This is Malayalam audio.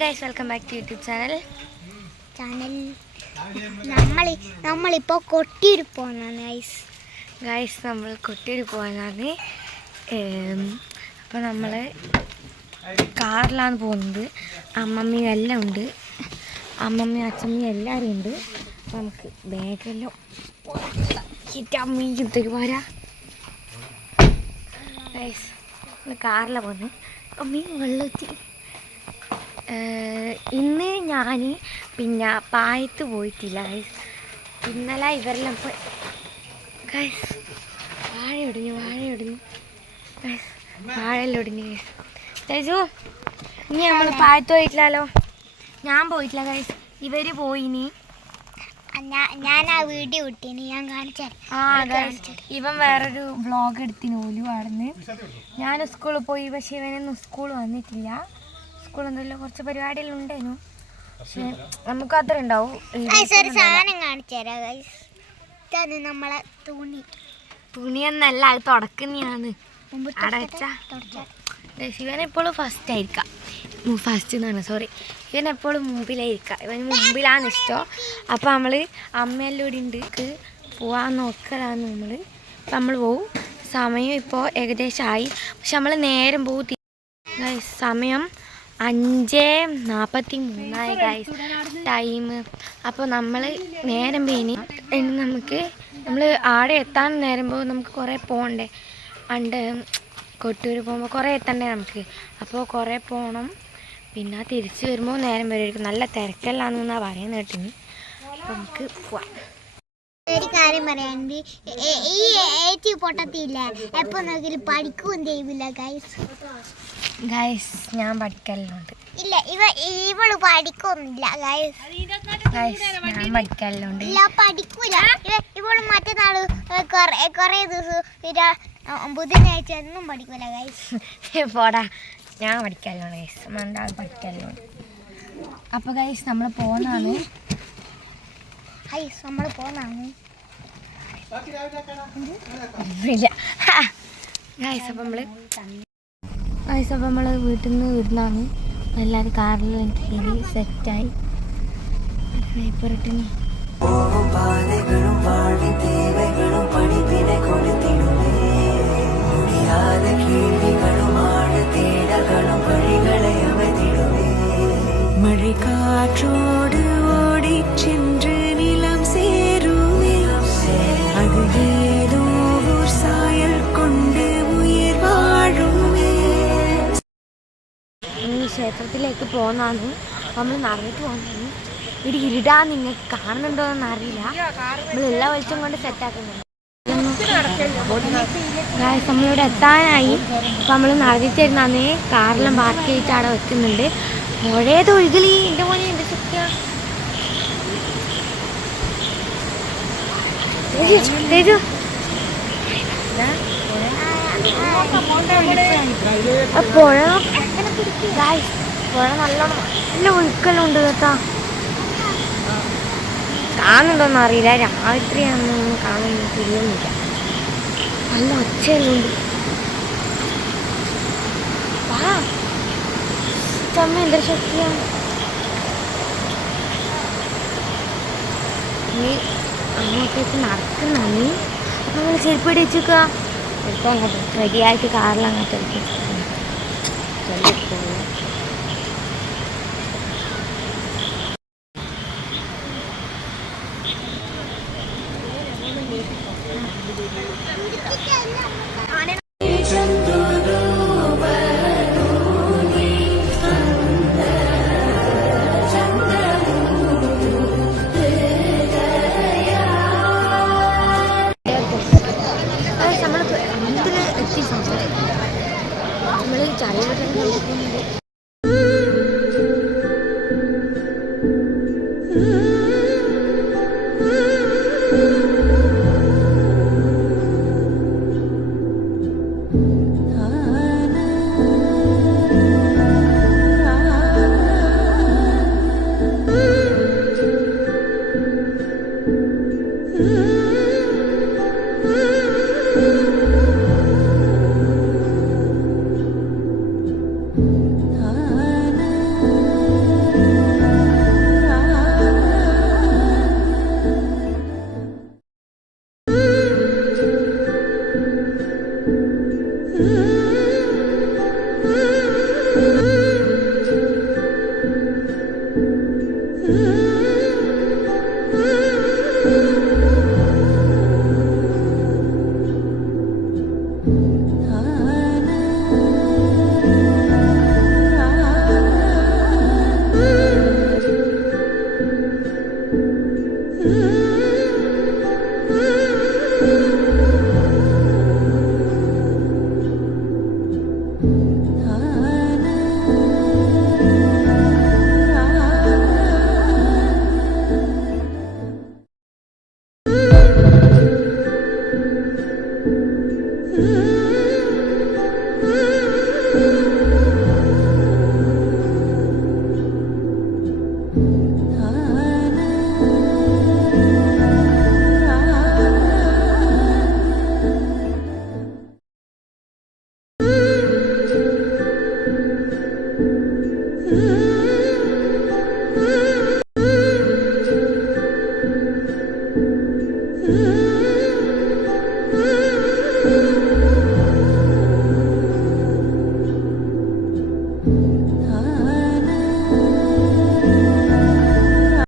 Guys, welcome back to YouTube channel. നമ്മളിപ്പോൾ കൊട്ടിയൂർ പോകുന്നതാണ് ഗൈസ് നമ്മൾ കൊട്ടിയൂർ പോകുന്നതാണ്. അപ്പോൾ നമ്മൾ കാറിലാണ് പോകുന്നത്. അമ്മമ്മയും എല്ലാം ഉണ്ട്, അമ്മമ്മയും അച്ഛമ്മയും എല്ലാവരും ഉണ്ട്. അപ്പോൾ നമുക്ക് ബാഗെല്ലാം ഹിറ്റമ്മത്തേക്ക് പോരാ. ഗൈസ് കാറിലാണ് പോകുന്നത്. അമ്മയും വെള്ളത്തിൽ ഇന്ന് ഞാൻ പിന്നെ പായത്ത് പോയിട്ടില്ല ഗൈസ്. ഇന്നലെ ഇവരെല്ലാം പോയി ഗൈസ്. വാഴ ഒടിഞ്ഞു ഗൈസ്, വാഴയെല്ലാം ഒടിഞ്ഞു ഗൈസ്. തേജു, ഇനി നമ്മൾ പായത്ത് പോയിട്ടില്ലല്ലോ. ഞാൻ പോയിട്ടില്ല ഗൈസ്, ഇവർ പോയിനി. ഞാൻ ആ വീഡിയോ ഇട്ടിനി, ഞാൻ കാണിച്ചു. ഗൈസ് ഇവൻ വേറൊരു വ്ളോഗ് എടുത്തിന് പോലും അവിടുന്ന്. ഞാൻ സ്കൂളിൽ പോയി, പക്ഷേ ഇവനൊന്നും സ്കൂൾ വന്നിട്ടില്ല. സ്കൂളൊന്നുമില്ല, കുറച്ച് പരിപാടിയെല്ലാം ഉണ്ടായിരുന്നു, പക്ഷെ നമുക്ക് അത്ര ഉണ്ടാവും. ഒരു സാധനം കാണിച്ചു തരാം ഗൈസ്. ഇതാണ് നമ്മളെ തുണിയൊന്നല്ല, അത് തുടക്കുന്നതാണ്. ഇവനെപ്പോഴും ഫസ്റ്റ് ആയിരിക്കാം, ഫസ്റ്റ് എന്നാണ് സോറി, ഇവനെപ്പോഴും മുമ്പിലായിരിക്കാം. ഇവന് മുമ്പിലാണ് ഇഷ്ടം. അപ്പോൾ നമ്മൾ അമ്മയെല്ലാം കൂടി ഉണ്ട് പോവാൻ നോക്കലാണ് നമ്മൾ. അപ്പം നമ്മൾ പോവും. സമയം ഇപ്പോൾ ഏകദേശം ആയി, പക്ഷെ നമ്മൾ നേരം പോകും. സമയം 5:43 ഗൈസ് ടൈം. അപ്പോൾ നമ്മൾ നേരം പേനി നമ്മൾ ആടെ എത്താൻ നേരം പോകും. നമുക്ക് കുറേ പോകണ്ടേ, കൊട്ടിയൂർ പോകുമ്പോൾ കുറേ എത്തണ്ടേ നമുക്ക്. അപ്പോൾ കുറേ പോകണം. പിന്നെ തിരിച്ച് വരുമ്പോൾ നേരം വരുമായിരിക്കും. നല്ല തിരക്കല്ലാന്നാണ് പറയുന്നത് കേട്ടിന്. അപ്പോൾ നമുക്ക് പോവാം. ഒരു കാര്യം പറയാനുണ്ട്, ഈ ഏച്ചി പൊട്ടത്തില്ല, എപ്പോൾ നോക്കിയാലും പഠിക്കുകയും ചെയ്യില്ല ഗൈസ്. ഞാൻ പഠിക്കലുണ്ട്. ഇല്ല, ഇവള് പഠിക്കൊന്നുമില്ല ഗൈസ്. ഞാൻ പഠിക്കലുണ്ട്. ഇല്ല, പഠിക്കൂല. ഇവള് മറ്റന്നാള് കുറേ ദിവസം ബുധനാഴ്ച ഒന്നും പഠിക്കൂല ഗൈസ്. പോടാ, ഞാൻ പഠിക്കലുണ്ട് ഗൈസ്. മണ്ടാൾ പഠിക്കലുണ്ട്. അപ്പോൾ ഗൈസ് നമ്മൾ പോകുന്നതാണ്. ഗൈസ് അപ്പോൾ നമ്മൾ വീട്ടിൽ നിന്ന് വിടുന്നതാണ്. എല്ലാവരും കാറിലും കയറി സെറ്റായി പുരട്ടിന്. മഴക്കാറ്റോട് ഓടി ചെன்று നിലം സേരുമേ, അത് ഏതോ സായൽ കൊണ്ട് ഉയർ വാഴുമേ. ഈ ക്ഷേത്രത്തിലേക്ക് പോകുന്നതാണ്. നമ്മൾ നടന്നിട്ട് പോകുന്നതാണ്. ഇവിടെ ഇരുടാ, നിങ്ങൾക്ക് കാണുന്നുണ്ടോയെന്ന് അറിയില്ല. നമ്മളെല്ലാ വെളിച്ചം കൊണ്ട് സെറ്റാക്കുന്നുണ്ട്. നമ്മളിവിടെ എത്താനായി. അപ്പം നമ്മൾ നടന്നിട്ട് തരുന്നതാണ്. കാറെല്ലാം പാർക്ക് ചെയ്തിട്ട് അവിടെ വെക്കുന്നുണ്ട്. പുഴയത് ഒഴുകലി എൻ്റെ മോനെ, എൻ്റെ സത്യ. പുഴ നല്ലോണം നല്ല ഒഴുക്കെല്ലാം ഉണ്ട് കേട്ടാ. കാണുന്നുണ്ടോന്ന് അറിയില്ല, രാത്രിയാണെന്നൊന്നും കാണുന്നു തിരിയുന്നില്ല. നല്ല ഒച്ചയെല്ലാം ഉണ്ട്. ചമ്മ എന്തൊരു ശക്തിയാണ്. നീ അങ്ങോട്ടേക്ക് നടക്കുന്നതാണ്. നമ്മൾ ചെരുപ്പടി വെച്ചേക്കുക, എടുക്കാൻ അങ്ങോട്ട് റെഡിയായിട്ട് കാറിൽ അങ്ങോട്ട് എടുക്കും.